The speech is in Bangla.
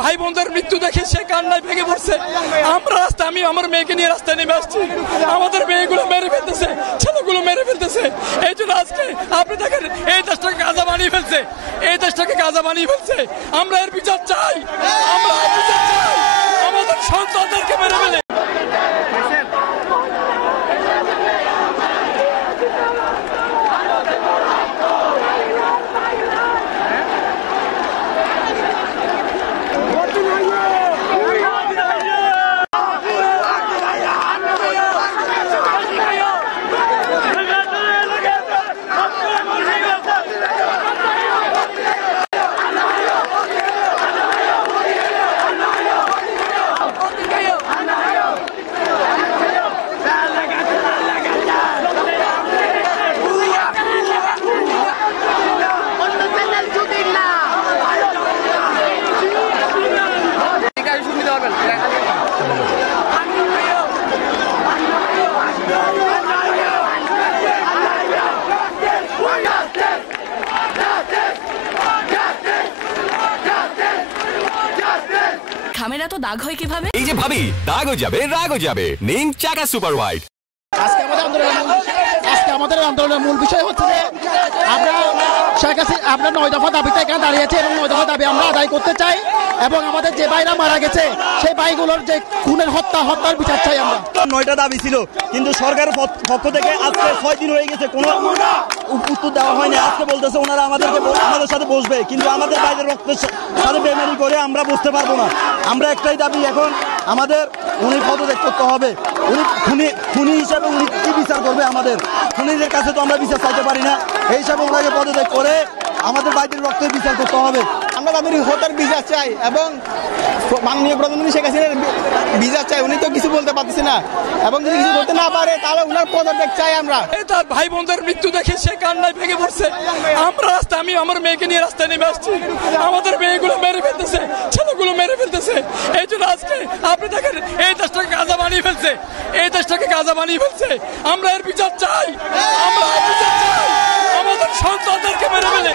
ভাই বোনদের মৃত্যু দেখে সে কান্নায় ভেঙে পড়ছে। আমরা রাস্তায়, আমি আমার মেয়েকে নিয়ে রাস্তায় নেমে আসছি, আমাদের মেয়েগুলো মেরে ফেলতেছে, ছেলেগুলো মেরে ফেলতেছে। এই জন্য আজকে আপনি দেখেন এই দেশটাকে গাজা বানিয়ে ফেলছে, এই দেশটাকে গাজা বানিয়ে ফেলছে। আমরা এর বিচার চাই, আমরা এর বিচার চাই। আমাদের সন্তানদেরকে মেরে ফেলে খামেরা তো দাগ হয় কিভাবে? এই যে ভাবি, দাগও যাবে রাগও যাবে। নিন চাকা সুপার হোয়াইট। আজকে আমাদের আন্দোলনের মূল বিষয় হচ্ছে যে আমরা 9 দফা দাবিতে এখানে দাঁড়িয়েছি এবং 9 দফা দাবি আমরা আদায় করতে চাই এবং আমাদের যে ভাইরা মারা গেছে সেই ভাইগুলোর যে খুনের হত্যার বিচার চাই আমরা। 9টা দাবি ছিল, কিন্তু সরকারের পক্ষ থেকে আজকে 6 দিন হয়ে গেছে, কোনো উত্তর দেওয়া হয়নি। আজকে বলতেছে ওনারা আমাদের সাথে বসবে, কিন্তু আমাদের ভাইদের রক্তের সাথে বেমানি করে আমরা বসতে পারবো না। আমরা একটাই দাবি, এখন আমাদের উনি পদত্যাগ করতে হবে। উনি খুনি হিসাবে উনি কি বিচার করবে? আমাদের খুনিদের কাছে তো আমরা বিচার চাইতে পারি না। এই হিসাবে ওনাকে পদত্যাগ করে আমাদের ভাইদের রক্তের বিচার করতে হবে। আমরা তাদের হত্যার বিচার চাই এবং মাননীয় প্রধানমন্ত্রী শেখ হাসিনার বিচার চাই। উনি তো কিছু বলতে পারতেছে না এবং যদি কিছু করতে না পারে তাহলে উনার পদত্যাগ চাই আমরা। তার ভাই বোনদের মৃত্যু দেখে সে কান্নায় ভেঙে পড়ছে। আমরা রাস্তায়, আমি আমার মেয়েকে নিয়ে রাস্তায় নেমে আসছি, আমাদের মেয়েগুলো মেরে ফেলতেছে, ছেলেগুলো মেরে ফেলতেছে। এই জন্য আজকে আপনি দেখেন এই দেশটাকে গাজা বানিয়ে ফেলছে, এই দেশটাকে গাজা বানিয়ে ফেলছে। আমরা এর বিচার চাই, আমরা এর বিচার চাই। আমাদের সন্তানদেরকে মেরে ফেলে